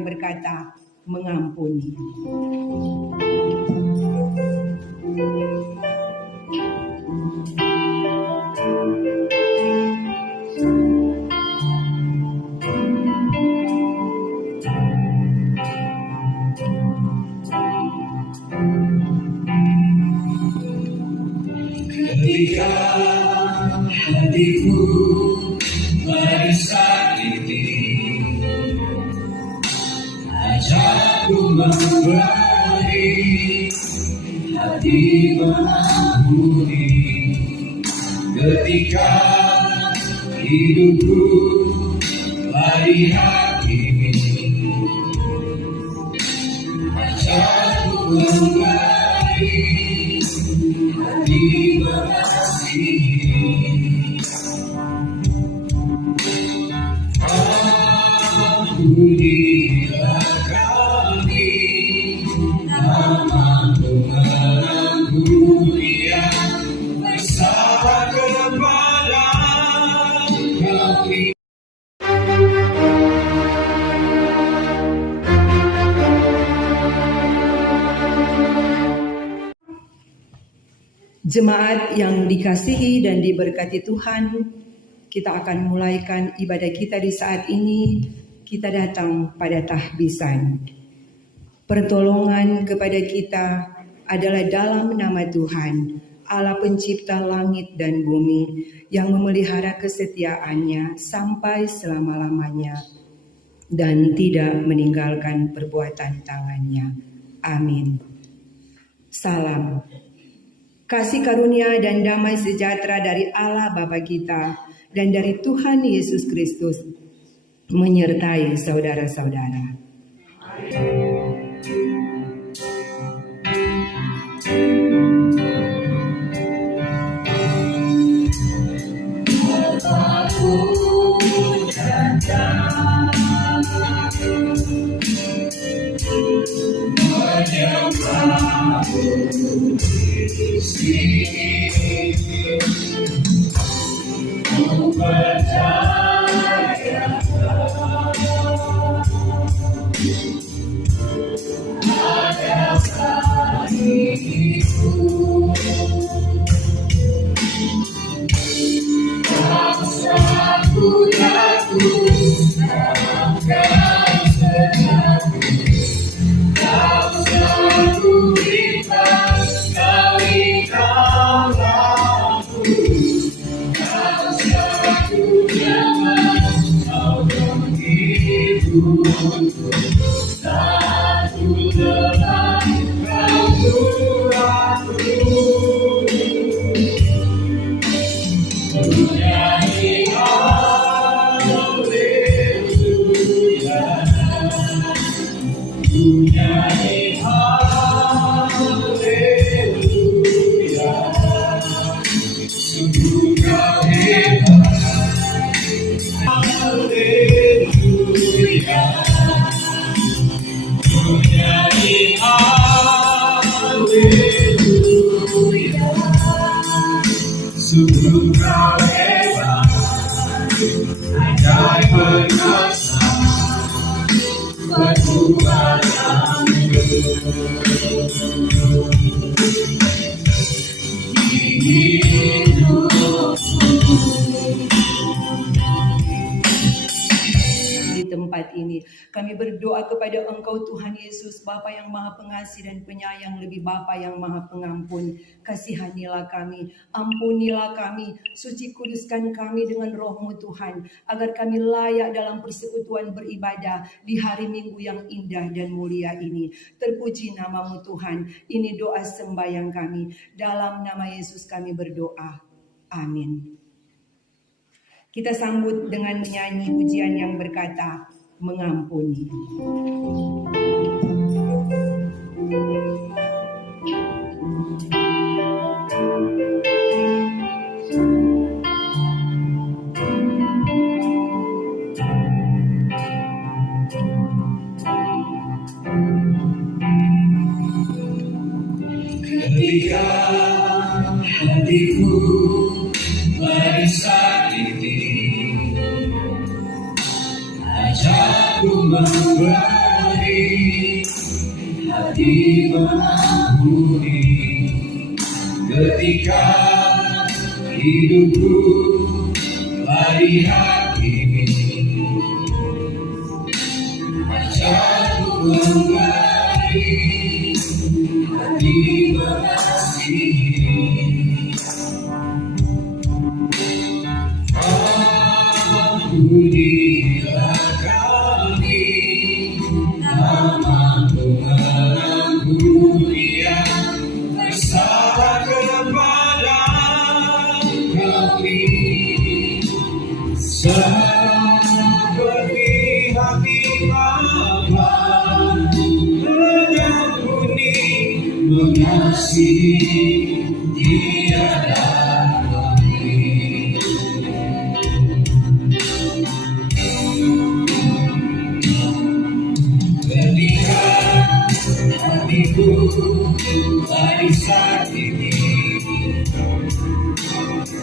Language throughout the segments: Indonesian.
yang berkata mengampuni. Ketika hatiku disakiti, ajakku memberi hati mengampuni. Ketika hidupku dihakimi, ajakku memberi hati mengasihi. Ampunilah kami, namamu mengampuni yang bersalah kepada kami. Jemaat yang dikasihi dan diberkati Tuhan, kita akan mulaikan ibadah kita di saat ini. Kita datang pada tahbisan. Pertolongan kepada kita adalah dalam nama Tuhan, Allah pencipta langit dan bumi, yang memelihara kesetiaannya sampai selama-lamanya dan tidak meninggalkan perbuatan tangannya. Amin. Salam. Kasih karunia dan damai sejahtera dari Allah Bapa kita dan dari Tuhan Yesus Kristus menyertai saudara-saudara. Sungguh kau hebat, ajaib perkasa, berbuat yang Di tempat ini kami berdoa kepada Engkau Tuhan Yesus, Bapa yang Maha Pengasih dan Penyayang, lebih Bapa yang Maha Pengampun. Kasihanilah kami, ampunilah kami, suci kuduskan kami dengan Roh-Mu Tuhan, agar kami layak dalam persekutuan beribadah di hari Minggu yang indah dan mulia ini. Terpuji nama-Mu Tuhan. Ini doa sembahyang kami. Dalam nama Yesus kami berdoa. Amin. Kita sambut dengan menyanyi pujian yang berkata mengampuni. ketika hatiku disakiti, ajakku memberi hati mengampuni ketika hidupku lari hati. Ajarku kembali hati mengasihi. Ampunilah kami, nama-Mu mengampuni yang bersalah kepada kami, seperti hati Bapa mengampuni, mengasihi tiada akhir. Ketika hatiku lagi sakiti,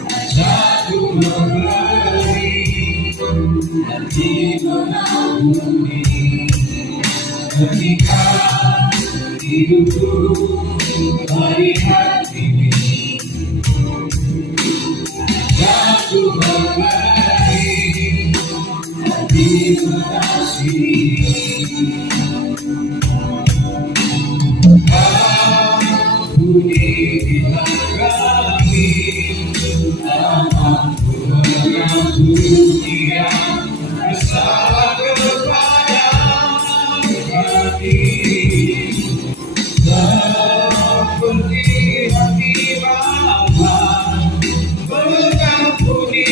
ajarku kembali hati mengampuni. Ketika hidupku lagi hati, ajarku kembali hati mengasihi. Ampunilah kami, nama-Mu mengampuni yang bersalah kepada kami, seperti hati Bapa mengampuni,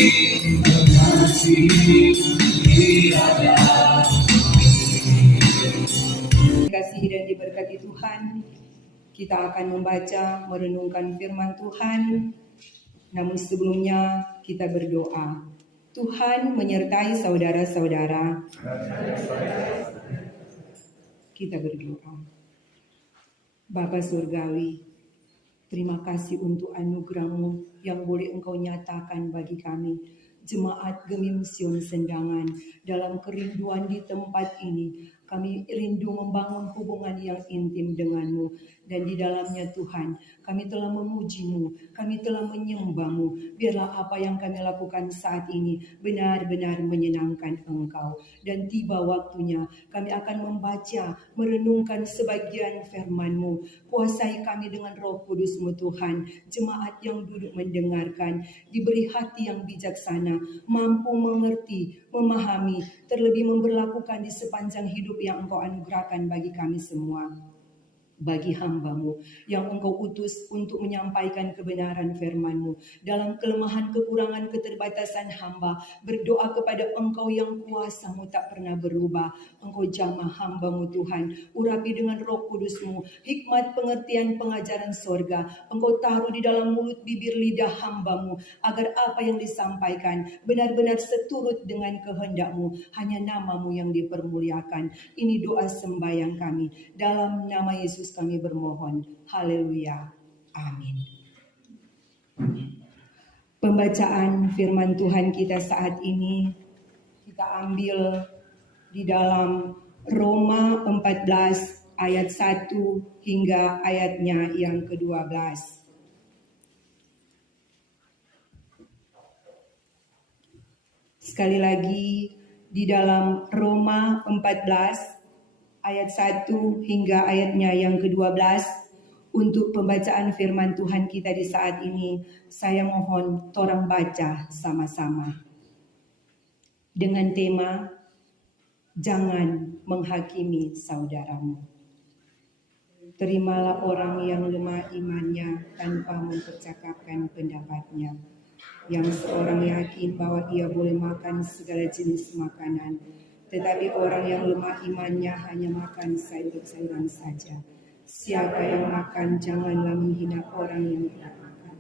mengasihi tiada. Dikasihi dan diberkati Tuhan, kita akan membaca, merenungkan firman Tuhan. Namun sebelumnya kita berdoa. Tuhan menyertai saudara-saudara. Kita berdoa. Bapa Surgawi, terima kasih untuk anugerah-Mu yang boleh Engkau nyatakan bagi kami, Jemaat Gemim Sion Sendangan, dalam kerinduan di tempat ini. Kami rindu membangun hubungan yang intim dengan-Mu. Dan di dalamnya Tuhan, kami telah memuji-Mu, kami telah menyembah-Mu. Biarlah apa yang kami lakukan saat ini benar-benar menyenangkan Engkau. Dan tiba waktunya kami akan membaca, merenungkan sebagian firman-Mu. Kuasai kami dengan Roh Kudus-Mu Tuhan. Jemaat yang duduk mendengarkan, diberi hati yang bijaksana, mampu mengerti, memahami, terlebih memberlakukan di sepanjang hidup yang Engkau anugerahkan bagi kami semua. Bagi hamba-Mu yang Engkau utus untuk menyampaikan kebenaran firman-Mu. Dalam kelemahan, kekurangan, keterbatasan hamba, berdoa kepada Engkau yang kuasa-Mu tak pernah berubah. Engkau jamah hamba-Mu Tuhan, urapi dengan Roh Kudus-Mu, hikmat pengertian pengajaran sorga. Engkau taruh di dalam mulut bibir lidah hamba-Mu, agar apa yang disampaikan benar-benar seturut dengan kehendak-Mu. Hanya nama-Mu yang dipermuliakan. Ini doa sembahyang kami. Dalam nama Yesus kami bermohon. Haleluya. Amin. Pembacaan firman Tuhan kita saat ini kita ambil di dalam Roma 14 ayat 1 hingga ayatnya yang ke-12. Sekali lagi di dalam Roma 14 ayat 1 hingga ayatnya yang ke-12. Untuk pembacaan firman Tuhan kita di saat ini, saya mohon torang baca sama-sama. Dengan tema, jangan menghakimi saudaramu. Terimalah orang yang lemah imannya tanpa mempercakapkan pendapatnya. Yang seorang yakin bahwa ia boleh makan segala jenis makanan, tetapi orang yang lemah imannya hanya makan sayur-sayuran saja. Siapa yang makan, janganlah menghina orang yang tidak makan.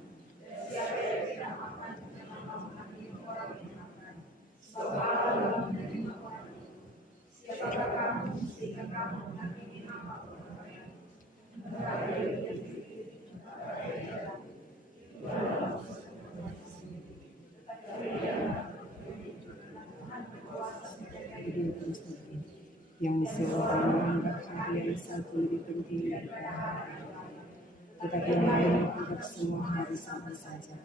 yang seorang menganggap hari yang satu lebih penting daripada hari lain. Tetapi yang lain menganggap semua hari sama saja.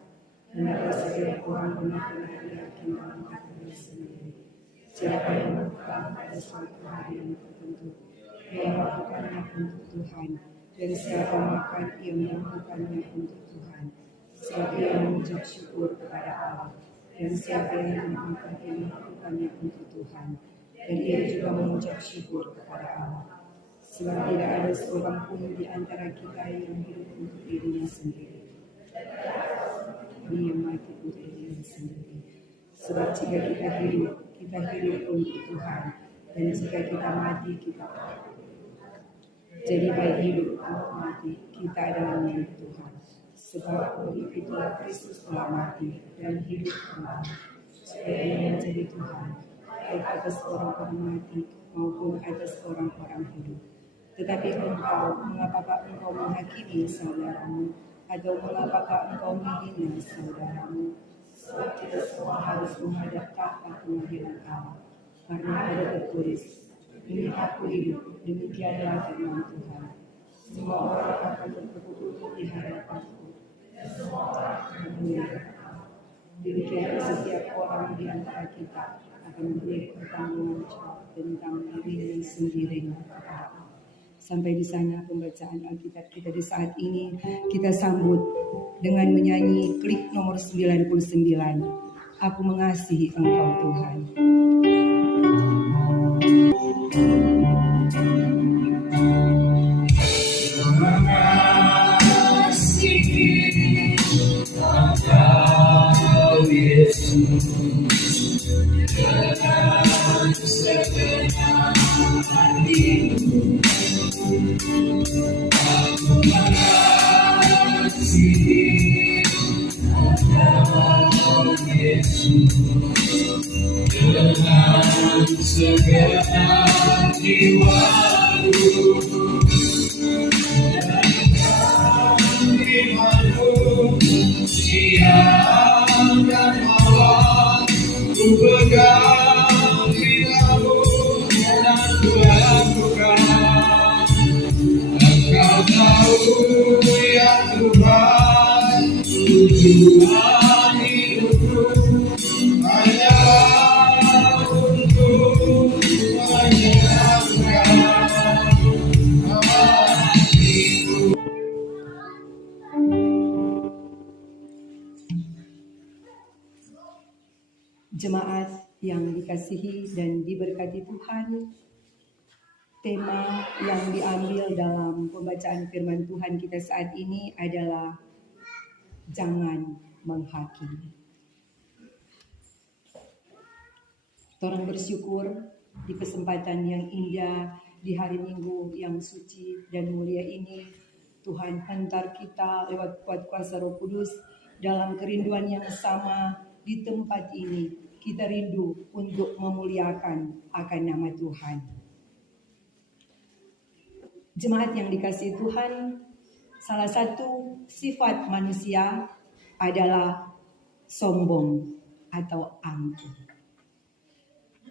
Hendaklah setiap orang benar-benar yakin dalam hatinya sendiri. Siapa yang melakukan pada suatu hari yang tertentu, ia melakukannya untuk Tuhan. Dan siapa makan, ia melakukannya untuk Tuhan. Siapa yang mengucap syukur kepada Allah, dan siapa yang tidak makan, ia melakukannya untuk Tuhan. Dan ia juga mengucap syukur kepada Allah. Sebab tidak ada seorang pun di antara kita yang hidup untuk dirinya sendiri. Ini yang mati untuk dirinya sendiri. Sebab jika kita hidup untuk Tuhan. Dan jika kita mati, kita mati. Jadi baik hidup atau mati, kita adalah milik Tuhan. Sebab oleh itulah Kristus telah mati dan hidup kembali. Supaya ia menjadi Tuhan, baik atas orang-orang mati maupun atas orang-orang hidup. Tetapi mengapakah engkau menghakimi saudaramu? Atau mengapakah engkau menghina saudaramu? Sebab kita semua harus menghadap tahta pengadilan Allah. Karena ada tertulis, demi aku hidup, demikianlah firman Tuhan. Semua orang akan berkumpul di hadapanku. Demikian setiap orang di antara kita akan memberi pertanggungan jawab tentang dirinya sendiri. Sampai di sana pembacaan Alkitab kita di saat ini. Kita sambut dengan menyanyi klik nomor 99. Aku mengasihi Engkau Tuhan. Mengasihi Engkau Yesus dengan segenap hatiku. Aku mengasihi Engkau Yesus dengan segenap jiwaku. Siang dan malam ku pegang lidahmu dan ku lakukan. Engkau tahu ya Tuhan, tujuan hidupku hanyalah untuk menyenangkan hatiku. Jemaat yang dikasihi dan diberkati Tuhan, tema yang diambil dalam pembacaan firman Tuhan kita saat ini adalah jangan menghakimi. Orang bersyukur di kesempatan yang indah di hari Minggu yang suci dan mulia ini, Tuhan hantar kita lewat kuat kuasa Roh Kudus dalam kerinduan yang sama di tempat ini. Kita rindu untuk memuliakan akan nama Tuhan. Jemaat yang dikasihi Tuhan, salah satu sifat manusia adalah sombong atau angkuh.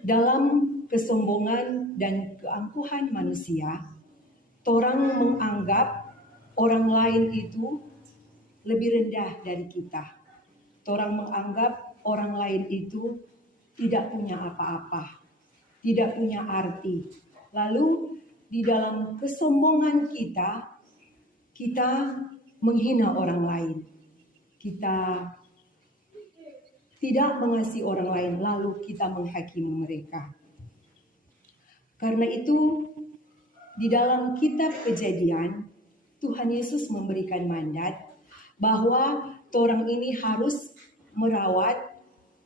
Dalam kesombongan dan keangkuhan manusia, orang menganggap orang lain itu lebih rendah dari kita. Orang menganggap orang lain itu tidak punya apa-apa, tidak punya arti. Lalu di dalam kesombongan kita menghina orang lain. Kita tidak mengasihi orang lain, lalu kita menghakimi mereka. Karena itu, di dalam kitab Kejadian, Tuhan Yesus memberikan mandat bahwa orang ini harus merawat,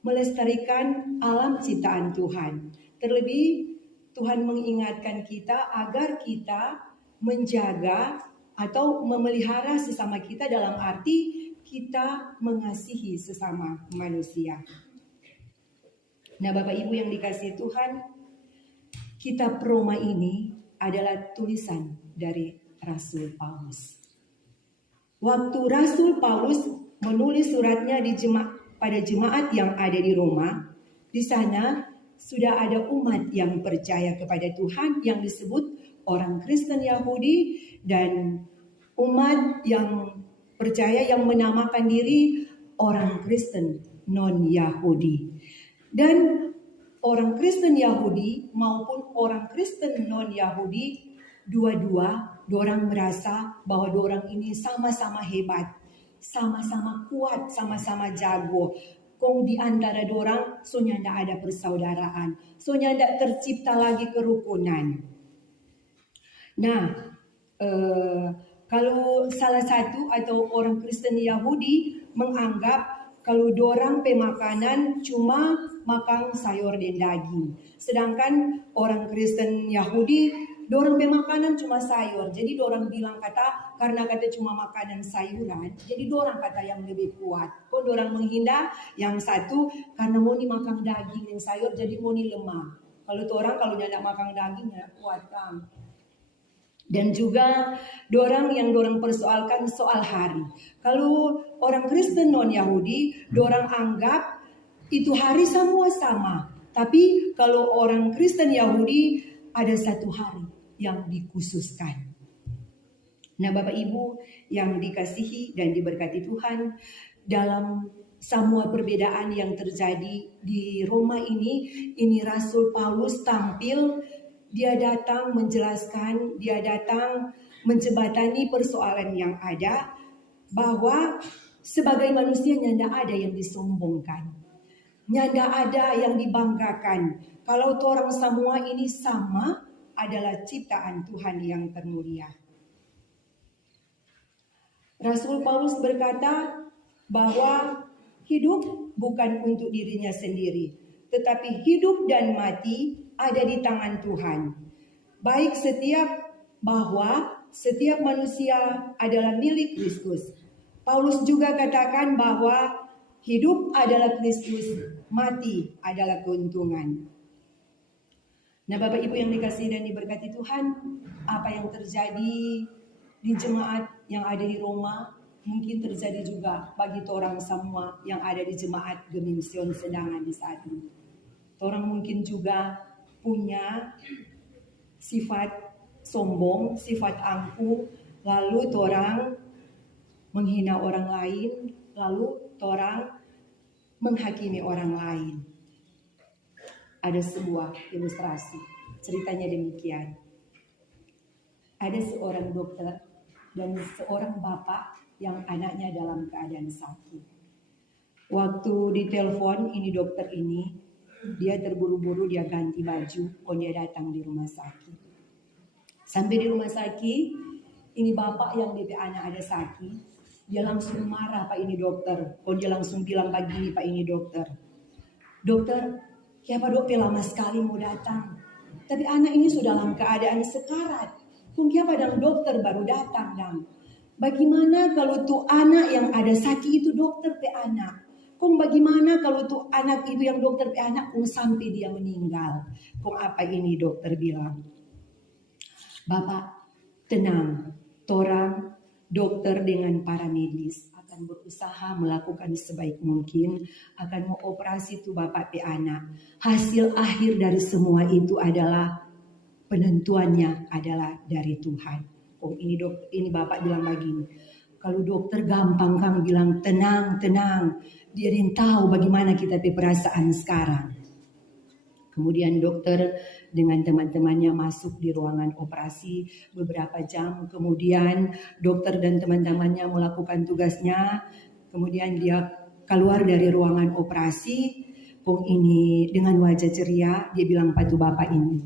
melestarikan alam ciptaan Tuhan. Terlebih Tuhan mengingatkan kita agar kita menjaga atau memelihara sesama kita dalam arti kita mengasihi sesama manusia. Nah, Bapak Ibu yang dikasihi Tuhan, kitab Roma ini adalah tulisan dari Rasul Paulus. Waktu Rasul Paulus menulis suratnya pada jemaat yang ada di Roma, di sana sudah ada umat yang percaya kepada Tuhan yang disebut orang Kristen Yahudi dan umat yang percaya yang menamakan diri orang Kristen non-Yahudi. Dan orang Kristen Yahudi maupun orang Kristen non-Yahudi, dua-dua dorang merasa bahwa dorang ini sama-sama hebat, sama-sama kuat, sama-sama jago. Kong di antara dorang soalnya tidak ada persaudaraan, soalnya tidak tercipta lagi kerukunan. Nah, kalau salah satu atau orang Kristen Yahudi menganggap kalau dorang pemakanan cuma makan sayur dan daging, sedangkan orang Kristen Yahudi dorang pemakanan cuma sayur. Jadi dorang bilang karena kata cuma makanan sayuran, jadi dorang kata yang lebih kuat. Kok dorang menghina yang satu karena mau makan daging dan sayur, jadi mau lemah. Kalau orang kalau nyak makan daging nyak kuat kan. Dan juga dorang persoalkan soal hari. Kalau orang Kristen non-Yahudi, dorang anggap itu hari semua sama. Tapi kalau orang Kristen Yahudi ada satu hari yang dikhususkan. Nah, Bapak Ibu yang dikasihi dan diberkati Tuhan, dalam semua perbedaan yang terjadi di Roma ini Rasul Paulus tampil. Dia datang menjelaskan, dia datang menjembatani persoalan yang ada, bahwa sebagai manusia tidak ada yang disombongkan, tidak ada yang dibanggakan. Kalau orang semua ini sama adalah ciptaan Tuhan yang termulia. Rasul Paulus berkata bahwa hidup bukan untuk dirinya sendiri, tetapi hidup dan mati ada di tangan Tuhan. Baik bahwa setiap manusia adalah milik Kristus. Paulus juga katakan bahwa hidup adalah Kristus, mati adalah keuntungan. Nah, Bapak Ibu yang dikasihi dan diberkati Tuhan, apa yang terjadi di jemaat yang ada di Roma mungkin terjadi juga bagi orang semua yang ada di jemaat Geminsion Sedangan di saat ini. Orang mungkin juga punya sifat sombong, sifat angkuh, lalu orang menghina orang lain, lalu orang menghakimi orang lain. Ada sebuah ilustrasi, ceritanya demikian. Ada seorang dokter dan seorang bapak yang anaknya dalam keadaan sakit. Waktu ditelepon ini dokter ini, dia terburu-buru, dia ganti baju, dia datang di rumah sakit. Sampai di rumah sakit, ini bapak yang DP anak ada sakit, dia langsung marah, Pak ini dokter. Dia langsung bilang begini, Pak ini dokter. Dokter, kenapa dok lama sekali mau datang? Tapi anak ini sudah dalam keadaan sekarat. Kenapa dan dokter baru datang dong? Bagaimana kalau tuh anak yang ada sakit itu dokter pe anak? Bagaimana kalau tuh anak itu yang dokter pe anak sampai dia meninggal? Apa ini dokter bilang? Bapak tenang, torang dokter dengan para medis akan berusaha melakukan sebaik mungkin, akan mau operasi tuh bapak pe anak. Hasil akhir dari semua itu adalah penentuannya adalah dari Tuhan. Ini bapak bilang begini. Kalau dokter gampang kang bilang tenang, dia yang tahu bagaimana kita pe perasaan sekarang. Kemudian dokter dengan teman-temannya masuk di ruangan operasi beberapa jam. Kemudian dokter dan teman-temannya melakukan tugasnya. Kemudian dia keluar dari ruangan operasi. Ini dengan wajah ceria dia bilang pada bapak ini,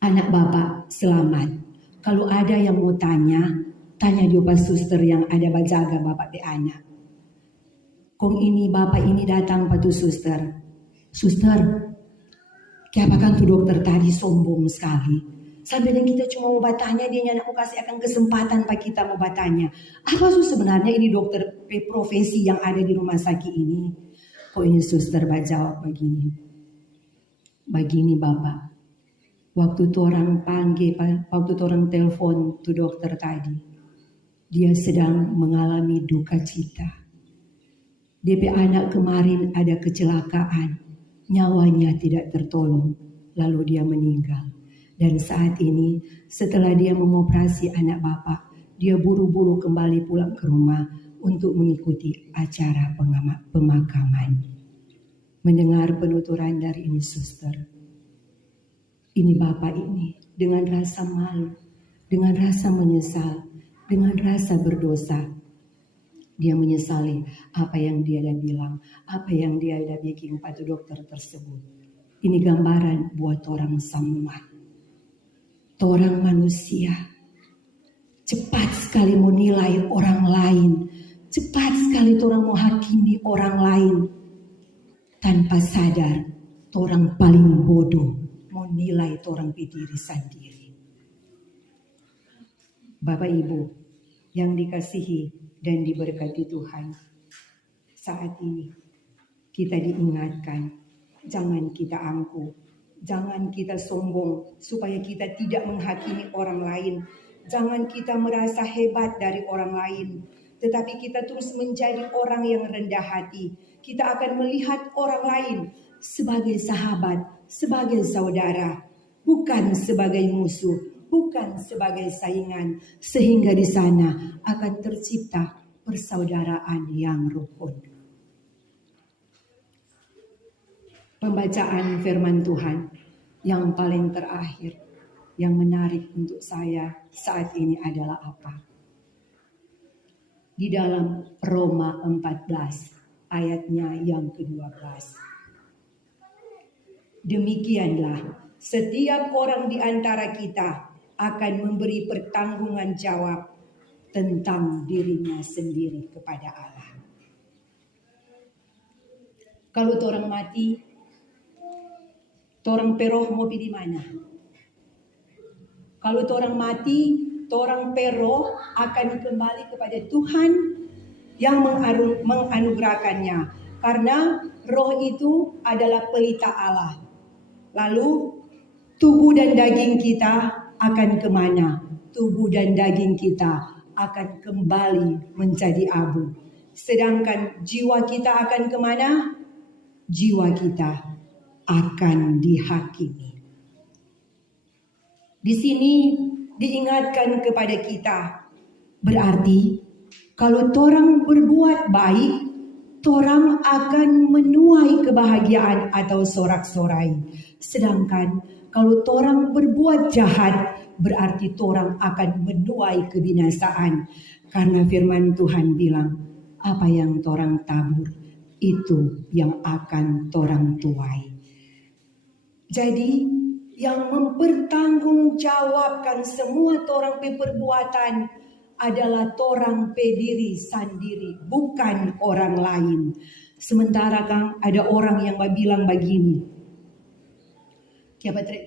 anak bapak selamat. Kalau ada yang mau tanya dia pas suster yang ada bajaga bapak pe anak. Ini bapak ini datang pada suster. Suster, kenapa kan tuh dokter tadi sombong sekali. Sampai dan kita cuma mau bertanya, dia nak mau kasih akan kesempatan pak kita mau bertanya. Apa sebenarnya ini dokter profesi yang ada di rumah sakit ini? Ini suster jawab begini. Begini bapak. Waktu orang panggil, waktu orang telepon tuh dokter tadi, dia sedang mengalami duka cita. DP anak kemarin ada kecelakaan, Nyawanya tidak tertolong, lalu dia meninggal. Dan saat ini setelah dia mengoperasi anak bapak, dia buru-buru kembali pulang ke rumah untuk mengikuti acara pemakaman. Mendengar penuturan dari ini suster, ini bapak ini dengan rasa malu, dengan rasa menyesal, dengan rasa berdosa. Dia menyesali apa yang dia dah bilang, apa yang dia dah bikin pada dokter tersebut. Ini gambaran buat orang semua. Orang manusia cepat sekali menilai orang lain, cepat sekali orang menghakimi orang lain, tanpa sadar orang paling bodoh menilai orang diri sendiri. Bapak Ibu yang dikasihi dan diberkati Tuhan, saat ini kita diingatkan, jangan kita angkuh, jangan kita sombong supaya kita tidak menghakimi orang lain. Jangan kita merasa hebat dari orang lain, tetapi kita terus menjadi orang yang rendah hati. Kita akan melihat orang lain sebagai sahabat, sebagai saudara, bukan sebagai musuh, bukan sebagai saingan, sehingga di sana akan tercipta persaudaraan yang rukun. Pembacaan firman Tuhan yang paling terakhir yang menarik untuk saya saat ini adalah apa? Di dalam Roma 14 ayatnya yang ke-12. Demikianlah setiap orang di antara kita akan memberi pertanggungan jawab tentang dirinya sendiri kepada Allah. Kalau orang mati, orang peroh mau pergi mana? Kalau orang mati, orang peroh akan kembali kepada Tuhan yang menganugerahkannya. Karena roh itu adalah pelita Allah. Lalu tubuh dan daging kita akan kemana? Tubuh dan daging kita akan kembali menjadi abu. Sedangkan jiwa kita akan kemana? Jiwa kita akan dihakimi. Di sini diingatkan kepada kita, berarti kalau orang berbuat baik, orang akan menuai kebahagiaan atau sorak-sorai. Sedangkan kalau orang berbuat jahat, berarti orang akan menuai kebinasaan. Karena firman Tuhan bilang, apa yang orang tabur, itu yang akan orang tuai. Jadi yang mempertanggungjawabkan semua orang perbuatan adalah orang diri sendiri, bukan orang lain. Sementara kan ada orang yang bilang begini,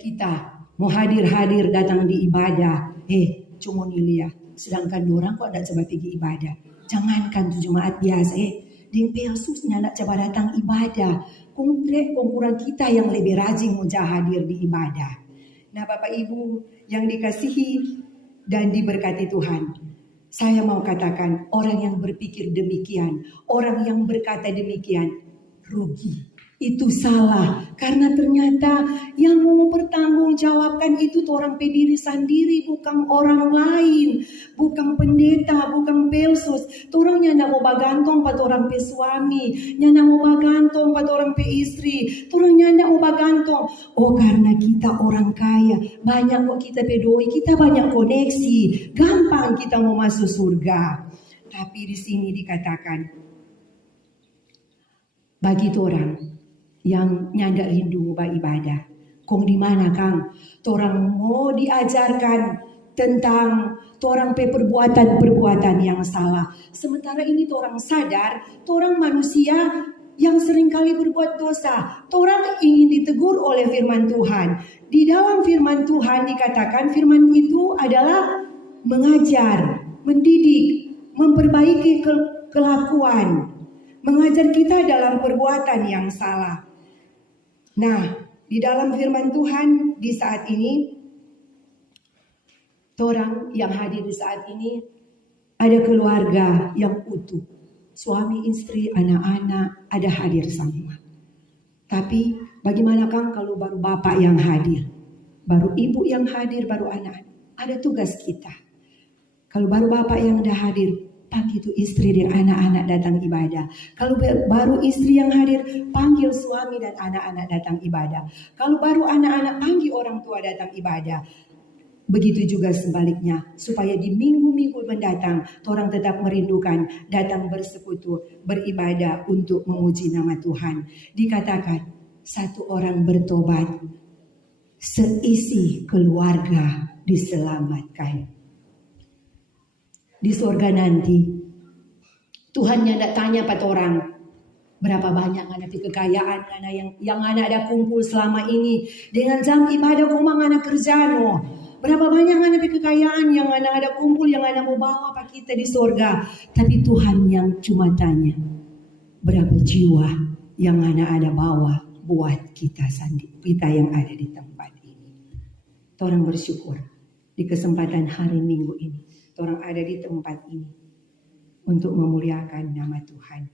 kita mau hadir datang di ibadah, cuma nilia. Sedangkan orang kok tidak coba pergi ibadah. Jangankan tuh jemaat biasa, di Yesusnya tidak coba datang ibadah. Konkret kurang kita yang lebih rajin mau hadir di ibadah. Nah Bapak Ibu yang dikasihi dan diberkati Tuhan, saya mau katakan orang yang berpikir demikian, orang yang berkata demikian rugi. Itu salah, karena ternyata yang mau bertanggungjawabkan itu orang diri sendiri, bukan orang lain, bukan pendeta, bukan pelsus. Orangnya nak mau bagantong pada orang pe suami, nyana mau bagantong pada orang pe istri, orangnya nak mau bagantong. Oh karena kita orang kaya, banyak kok kita pedoi, kita banyak koneksi, gampang kita mau masuk surga. Tapi di sini dikatakan bagi orang yang nyanda rindu ibadah. Kong di mana Kang? Torang mau diajarkan tentang torang perbuatan yang salah. Sementara ini torang sadar, torang manusia yang seringkali berbuat dosa. Torang ingin ditegur oleh firman Tuhan. Di dalam firman Tuhan dikatakan firman itu adalah mengajar, mendidik, memperbaiki kelakuan, mengajar kita dalam perbuatan yang salah. Nah, di dalam firman Tuhan di saat ini, orang yang hadir di saat ini ada keluarga yang utuh. Suami, istri, anak-anak ada hadir semua. Tapi bagaimanakah kalau baru bapak yang hadir, baru ibu yang hadir, baru anak-anak? Ada tugas kita. Kalau baru bapak yang udah hadir, panggil itu istri dan anak-anak datang ibadah. Kalau baru istri yang hadir, panggil suami dan anak-anak datang ibadah. Kalau baru anak-anak, panggil orang tua datang ibadah. Begitu juga sebaliknya, supaya di minggu-minggu mendatang, orang tetap merindukan datang bersekutu, beribadah untuk memuji nama Tuhan. Dikatakan, satu orang bertobat, seisi keluarga diselamatkan. Di surga nanti, Tuhan yang tidak tanya pada orang, berapa banyak anak kekayaan yang anak ada kumpul selama ini. Dengan jam ibadah kumang anak kerjaan. Berapa banyak anak kekayaan yang anak ada kumpul, yang anak mau bawa apa kita di surga. Tapi Tuhan yang cuma tanya, berapa jiwa yang anak ada bawa buat kita yang ada di tempat ini. Orang bersyukur di kesempatan hari Minggu ini. Orang ada di tempat ini untuk memuliakan nama Tuhan.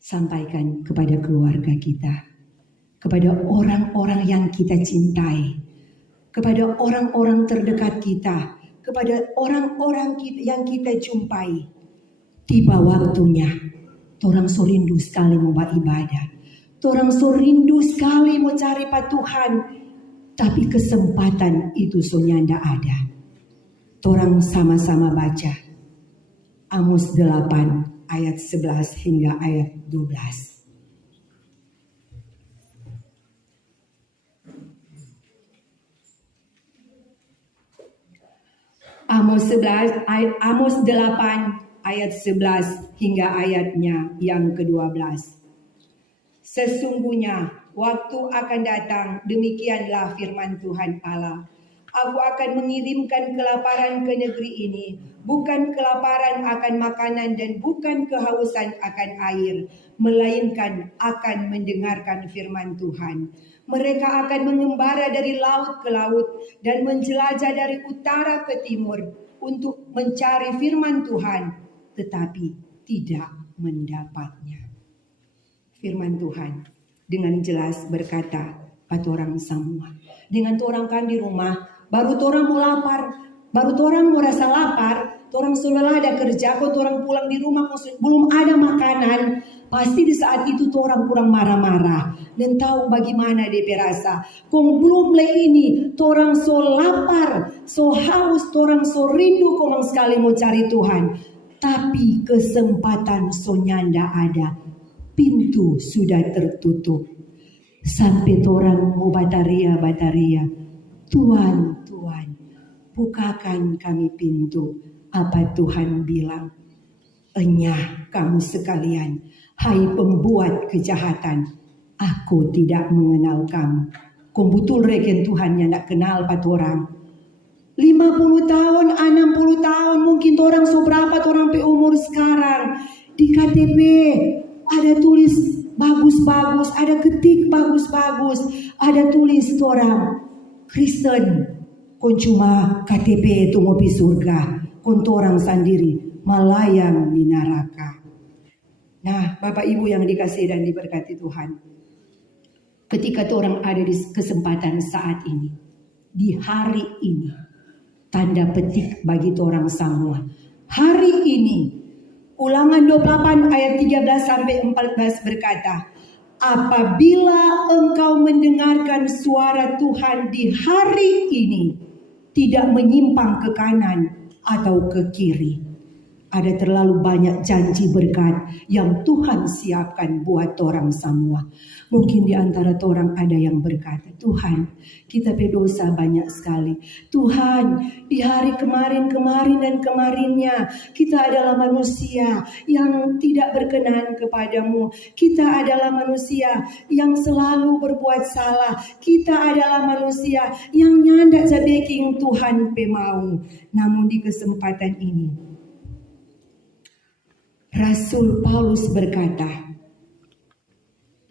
Sampaikan kepada keluarga kita, kepada orang-orang yang kita cintai, kepada orang-orang terdekat kita, kepada orang-orang yang kita jumpai. Tiba waktunya, orang so rindu sekali mau beribadah, orang so rindu sekali mau cari Pak Tuhan, tapi kesempatan itu so nyanda ada. Orang sama-sama baca Amos 8 ayat 11 hingga ayat 12. Amos 8 ayat 11 hingga ayatnya yang ke-12. Sesungguhnya waktu akan datang, demikianlah firman Tuhan Allah. Aku akan mengirimkan kelaparan ke negeri ini, bukan kelaparan akan makanan dan bukan kehausan akan air, melainkan akan mendengarkan firman Tuhan. Mereka akan mengembara dari laut ke laut dan menjelajah dari utara ke timur untuk mencari firman Tuhan, tetapi tidak mendapatnya. Firman Tuhan dengan jelas berkata pada orang semua, dengan orang kan di rumah, baru orang mau lapar, baru orang mau rasa lapar, orang sudah ada kerja, kok orang pulang di rumah belum ada makanan, pasti di saat itu orang kurang marah-marah dan tahu bagaimana dia rasa. Kong belum le ini, orang so lapar, so haus, orang so rindu komang sekali mau cari Tuhan, tapi kesempatan so nyanda ada, pintu sudah tertutup. Sampai orang mau bataria, Tuhan, bukakan kami pintu. Apa Tuhan bilang? Enyah kamu sekalian, hai pembuat kejahatan, aku tidak mengenal kamu. Kau betul reken Tuhan yang tak kenal pat orang. 50 tahun, 60 tahun, mungkin orang seberapa orang pe umur sekarang. Di KTP ada tulis bagus-bagus, ada ketik bagus-bagus, ada tulis orang Kristen. Kon cuma KTP itu ngopi surga, kon orang sendiri melayang di neraka. Nah, Bapak Ibu yang dikasihi dan diberkati Tuhan, ketika orang ada di kesempatan saat ini, di hari ini, tanda petik bagi orang semua. Hari ini, Ulangan 28 ayat 13 sampai 14 berkata, apabila engkau mendengarkan suara Tuhan di hari ini, tidak menyimpang ke kanan atau ke kiri. Ada terlalu banyak janji berkat yang Tuhan siapkan buat orang semua. Mungkin di antara orang ada yang berkata, Tuhan, kita berdosa banyak sekali. Tuhan, di hari kemarin dan kemarinnya, kita adalah manusia yang tidak berkenan kepadamu. Kita adalah manusia yang selalu berbuat salah. Kita adalah manusia yang nyandak sabeking Tuhan pemau. Namun di kesempatan ini, Rasul Paulus berkata,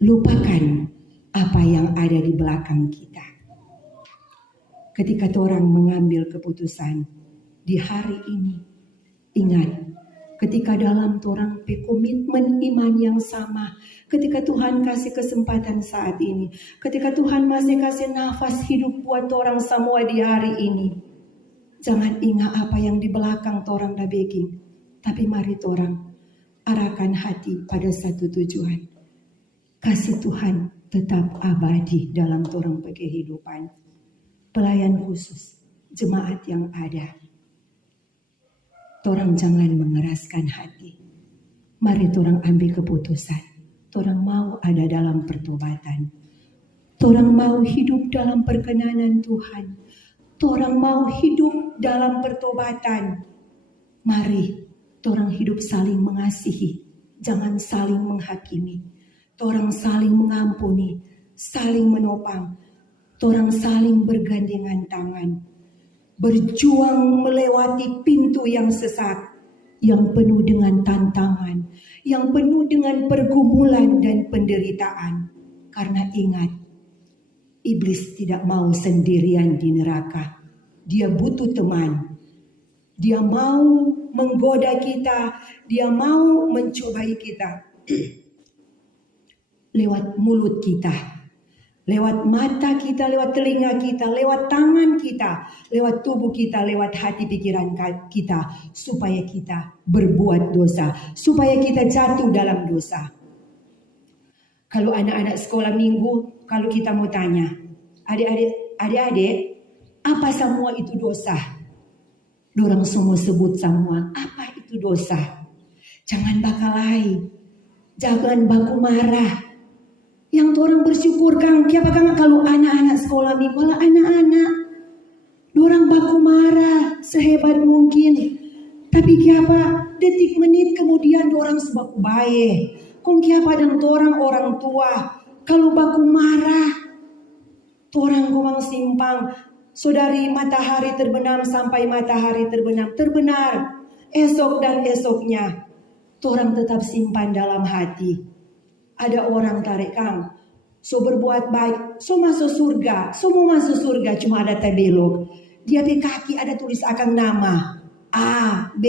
lupakan apa yang ada di belakang kita. Ketika orang mengambil keputusan di hari ini, ingat, ketika dalam torang pe komitmen iman yang sama, ketika Tuhan kasih kesempatan saat ini, ketika Tuhan masih kasih nafas hidup buat orang semua di hari ini, jangan ingat apa yang di belakang torang dah baking, tapi mari torang arahkan hati pada satu tujuan. Kasih Tuhan tetap abadi dalam torang pe kehidupan. Pelayan khusus, jemaat yang ada, torang jangan mengeraskan hati. Mari torang ambil keputusan. Torang mau ada dalam pertobatan. Torang mau hidup dalam perkenanan Tuhan. Torang mau hidup dalam pertobatan. Mari torang hidup saling mengasihi. Jangan saling menghakimi. Torang saling mengampuni. Saling menopang. Torang saling bergandengan tangan. Berjuang melewati pintu yang sesat, yang penuh dengan tantangan, yang penuh dengan pergumulan dan penderitaan. Karena ingat, iblis tidak mau sendirian di neraka. Dia butuh teman. Dia mau menggoda kita, dia mau mencobai kita. Lewat mulut kita, lewat mata kita, lewat telinga kita, lewat tangan kita, lewat tubuh kita, lewat hati pikiran kita, supaya kita berbuat dosa, supaya kita jatuh dalam dosa. Kalau anak-anak sekolah minggu, kalau kita mau tanya, adik-adik, apa semua itu dosa? Dorang semua sebut semua, apa itu dosa? Jangan bakalai, jangan baku marah. Yang orang bersyukur kang, kiapa kang kalau anak-anak sekolah minggu, kalau anak-anak, dorang baku marah sehebat mungkin, tapi kiapa detik menit kemudian dorang sebaku baik. Kong kiapa dan orang tua, kalau baku marah, dorang komang simpang, saudari matahari terbenam sampai matahari terbenam, terbenar, esok dan esoknya, dorang tetap simpan dalam hati. Ada orang tarik kang, so berbuat baik, so masuk surga, so mau masuk surga cuma ada tabelok. Dia di kaki ada tulis akan nama A, B.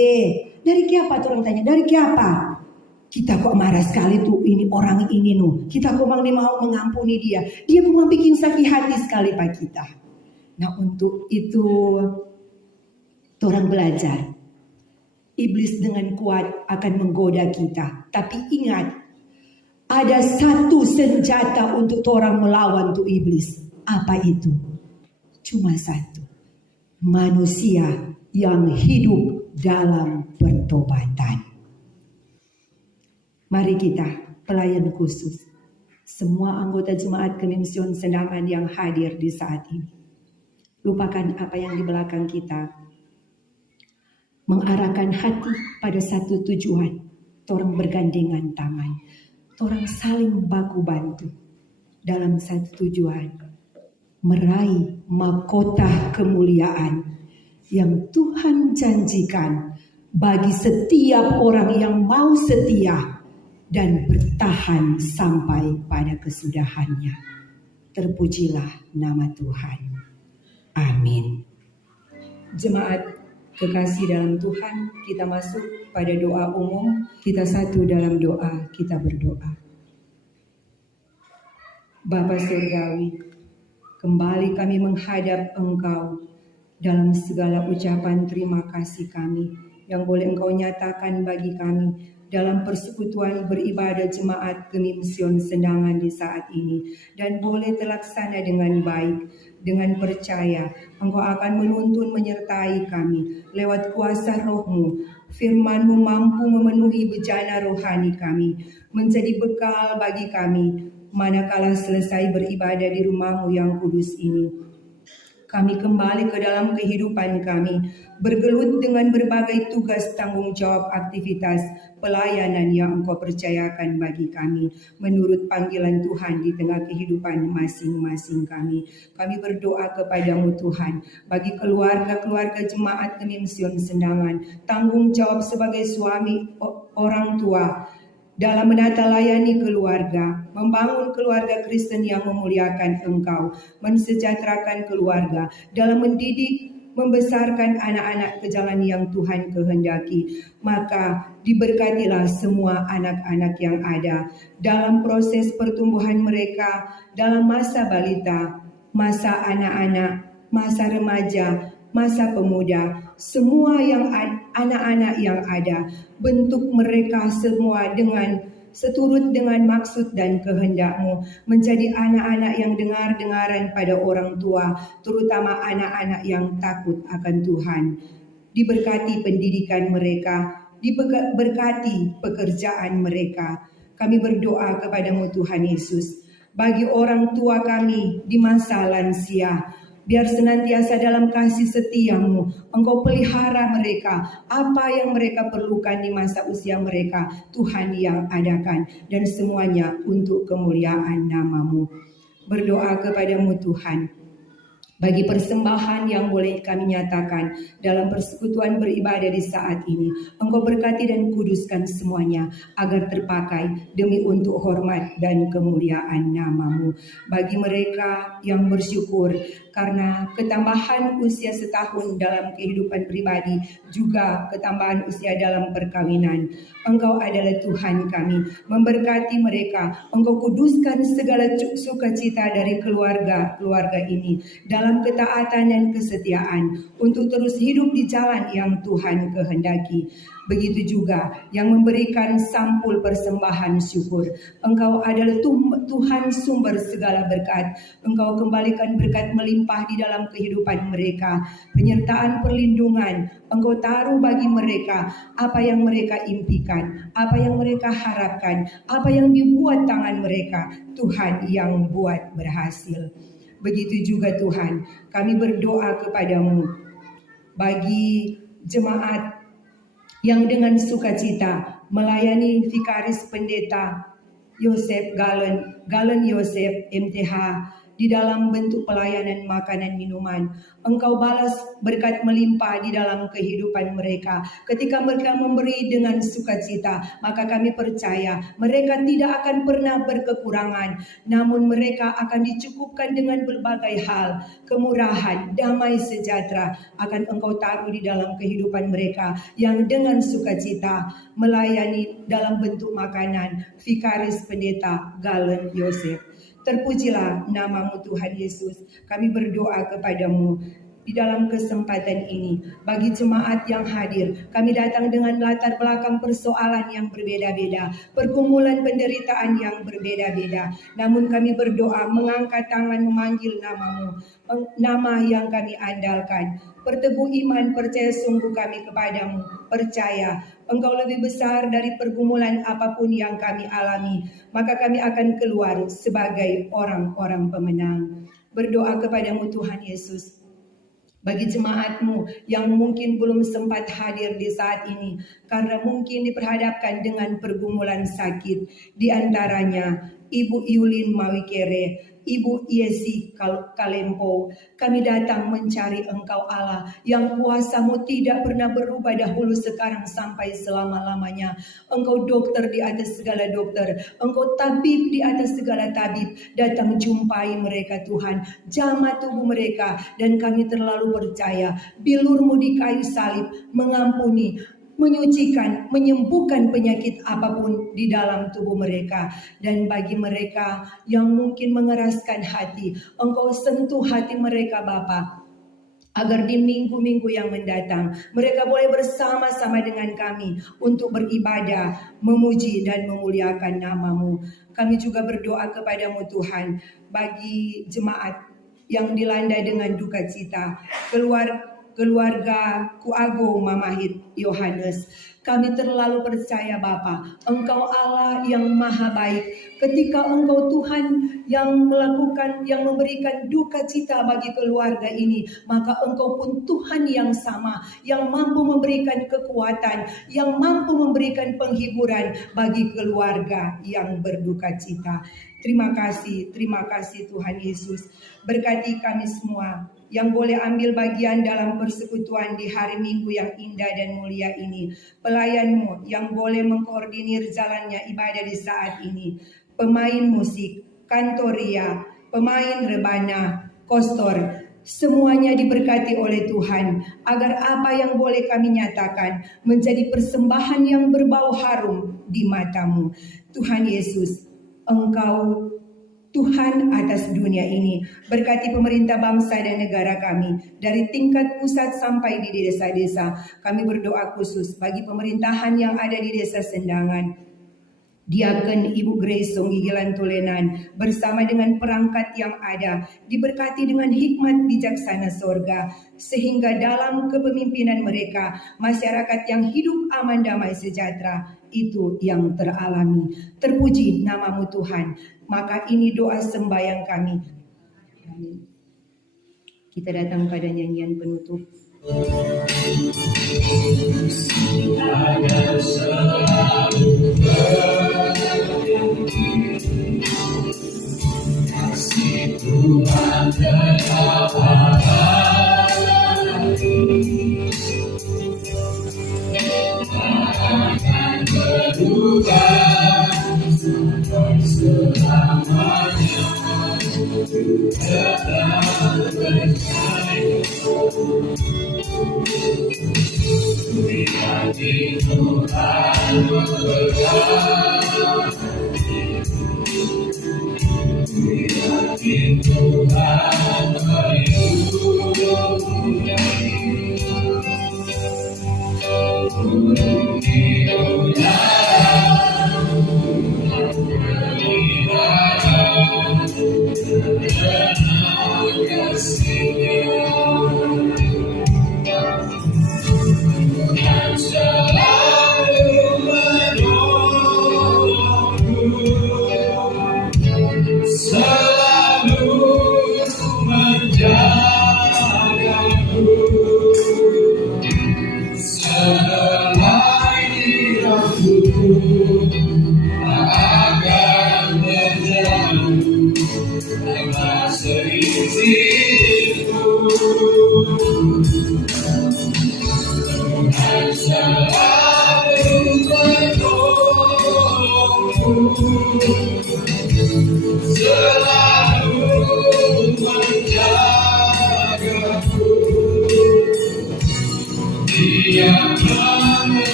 Dari kiapa tuh orang tanya? Dari kiapa? Kita kok marah sekali tuh ini orang ini nu. Kita kok mang mau mengampuni dia. Dia mau bikin sakit hati sekali pak kita. Nah untuk itu orang belajar. Iblis dengan kuat akan menggoda kita. Tapi ingat, ada satu senjata untuk orang melawan tuh iblis. Apa itu? Cuma satu. Manusia yang hidup dalam pertobatan. Mari kita, pelayan khusus, semua anggota jemaat Kemision Sendaman yang hadir di saat ini. Lupakan apa yang di belakang kita. Mengarahkan hati pada satu tujuan. Orang bergandengan tangan. Orang saling baku bantu dalam satu tujuan, meraih mahkota kemuliaan yang Tuhan janjikan bagi setiap orang yang mau setia dan bertahan sampai pada kesudahannya. Terpujilah nama Tuhan. Amin. Jemaat kekasih dalam Tuhan, kita masuk pada doa umum. Kita satu dalam doa, kita berdoa. Bapa Surgawi, kembali kami menghadap Engkau dalam segala ucapan terima kasih kami yang boleh Engkau nyatakan bagi kami dalam persekutuan beribadah jemaat Kemision Sendangan di saat ini, dan boleh terlaksana dengan baik. Dengan percaya Engkau akan menuntun menyertai kami lewat kuasa Roh-Mu. Firman-Mu mampu memenuhi bejana rohani kami, menjadi bekal bagi kami manakala selesai beribadah di rumah-Mu yang kudus ini. Kami kembali ke dalam kehidupan kami, bergelut dengan berbagai tugas tanggung jawab aktivitas pelayanan yang Engkau percayakan bagi kami menurut panggilan Tuhan di tengah kehidupan masing-masing kami. Kami berdoa kepadamu Tuhan, bagi keluarga-keluarga jemaat Kemision Sendangan, tanggung jawab sebagai suami, orang tua, dalam menata layani keluarga, membangun keluarga Kristen yang memuliakan Engkau, mensejahterakan keluarga, dalam mendidik membesarkan anak-anak ke jalan yang Tuhan kehendaki. Maka diberkatilah semua anak-anak yang ada dalam proses pertumbuhan mereka, dalam masa balita, masa anak-anak, masa remaja, masa pemuda, semua yang anak-anak yang ada, bentuk mereka semua seturut dengan maksud dan kehendak-Mu, menjadi anak-anak yang dengar-dengaran pada orang tua, terutama anak-anak yang takut akan Tuhan. Diberkati pendidikan mereka, diberkati pekerjaan mereka. Kami berdoa kepada-Mu Tuhan Yesus, bagi orang tua kami di masa lansia, biar senantiasa dalam kasih setia-Mu, Engkau pelihara mereka. Apa yang mereka perlukan di masa usia mereka, Tuhan yang adakan. Dan semuanya untuk kemuliaan nama-Mu. Berdoa kepada-Mu Tuhan, bagi persembahan yang boleh kami nyatakan dalam persekutuan beribadah di saat ini, Engkau berkati dan kuduskan semuanya agar terpakai demi untuk hormat dan kemuliaan nama-Mu. Bagi mereka yang bersyukur karena ketambahan usia setahun dalam kehidupan pribadi, juga ketambahan usia dalam perkawinan, Engkau adalah Tuhan kami. Memberkati mereka, Engkau kuduskan segala sukacita dari keluarga ini dalam ketaatan dan kesetiaan untuk terus hidup di jalan yang Tuhan kehendaki. Begitu juga yang memberikan sampul persembahan syukur. Engkau adalah Tuhan sumber segala berkat. Engkau kembalikan berkat melimpah di dalam kehidupan mereka. Penyertaan perlindungan Engkau taruh bagi mereka. Apa yang mereka impikan, apa yang mereka harapkan, apa yang dibuat tangan mereka, Tuhan yang buat berhasil. Begitu juga Tuhan, kami berdoa kepada-Mu bagi jemaat yang dengan sukacita melayani Vikaris Pendeta Yosef Galen Yosef MTH di dalam bentuk pelayanan makanan minuman. Engkau balas berkat melimpah di dalam kehidupan mereka. Ketika mereka memberi dengan sukacita, maka kami percaya mereka tidak akan pernah berkekurangan, namun mereka akan dicukupkan dengan berbagai hal. Kemurahan, damai sejahtera akan Engkau taruh di dalam kehidupan mereka yang dengan sukacita melayani dalam bentuk makanan Vikaris Pendeta Galen Yosef. Terpujilah nama-Mu Tuhan Yesus. Kami berdoa kepada-Mu di dalam kesempatan ini. Bagi jemaat yang hadir, kami datang dengan latar belakang persoalan yang berbeda-beda, pergumulan penderitaan yang berbeda-beda. Namun kami berdoa, mengangkat tangan, memanggil nama-Mu, nama yang kami andalkan. Berteguh iman, percaya sungguh kami kepada-Mu. Percaya Engkau lebih besar dari pergumulan apapun yang kami alami. Maka kami akan keluar sebagai orang-orang pemenang. Berdoa kepada-Mu Tuhan Yesus, bagi jemaat-Mu yang mungkin belum sempat hadir di saat ini, karena mungkin diperhadapkan dengan pergumulan sakit. Di antaranya Ibu Yulin Mawikere, Ibu Yesi Kalempo. Kami datang mencari Engkau Allah yang kuasa-Mu tidak pernah berubah dahulu, sekarang sampai selama-lamanya. Engkau dokter di atas segala dokter, Engkau tabib di atas segala tabib. Datang jumpai mereka Tuhan, jamah tubuh mereka, dan kami terlalu percaya bilur-Mu di kayu salib mengampuni, menyucikan, menyembuhkan penyakit apapun di dalam tubuh mereka. Dan bagi mereka yang mungkin mengeraskan hati, Engkau sentuh hati mereka Bapa, agar di minggu-minggu yang mendatang mereka boleh bersama-sama dengan kami untuk beribadah, memuji dan memuliakan nama-Mu. Kami juga berdoa kepada-Mu Tuhan, bagi jemaat yang dilanda dengan duka cita, keluarga Kuago Mamahit Yohanes. Kami terlalu percaya Bapa, Engkau Allah yang maha baik. Ketika Engkau Tuhan yang memberikan duka cita bagi keluarga ini, maka Engkau pun Tuhan yang sama, yang mampu memberikan kekuatan, yang mampu memberikan penghiburan bagi keluarga yang berduka cita. Terima kasih Tuhan Yesus. Berkati kami semua yang boleh ambil bagian dalam persekutuan di hari Minggu yang indah dan mulia ini. Pelayan-Mu yang boleh mengkoordinir jalannya ibadah di saat ini. Pemain musik, kantoria, pemain rebana, kostor, Semuanya diberkati oleh Tuhan, agar apa yang boleh kami nyatakan menjadi persembahan yang berbau harum di mata-Mu. Tuhan Yesus, Engkau Tuhan atas dunia ini. Berkati pemerintah bangsa dan negara kami, dari tingkat pusat sampai di desa-desa. Kami berdoa khusus bagi pemerintahan yang ada di Desa Sendangan, Diaken Ibu Grace Songgigilan Tulenan bersama dengan perangkat yang ada diberkati dengan hikmat bijaksana sorga, sehingga dalam kepemimpinan mereka masyarakat yang hidup aman damai sejahtera itu yang teralami. Terpuji nama-Mu Tuhan. Maka ini doa sembahyang kami. Amin. Kita datang pada nyanyian penutup. Tuhan tetap akan berubah selamanya. Tetap percaya di Tuhan berkata. Yakin Tuhan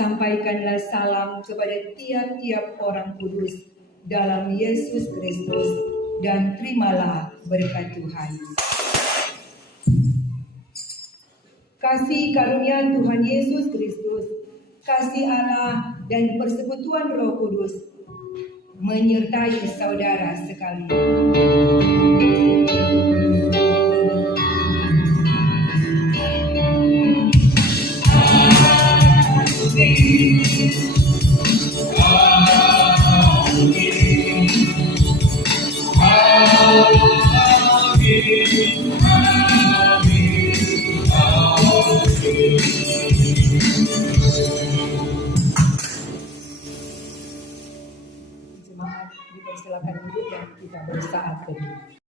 Sampaikanlah salam kepada tiap-tiap orang kudus dalam Yesus Kristus dan terimalah berkat Tuhan. Kasih karunia Tuhan Yesus Kristus, kasih Allah dan persekutuan Roh Kudus menyertai saudara sekalian. Jemaat dipersilakan duduk dan kita bersaat teduh.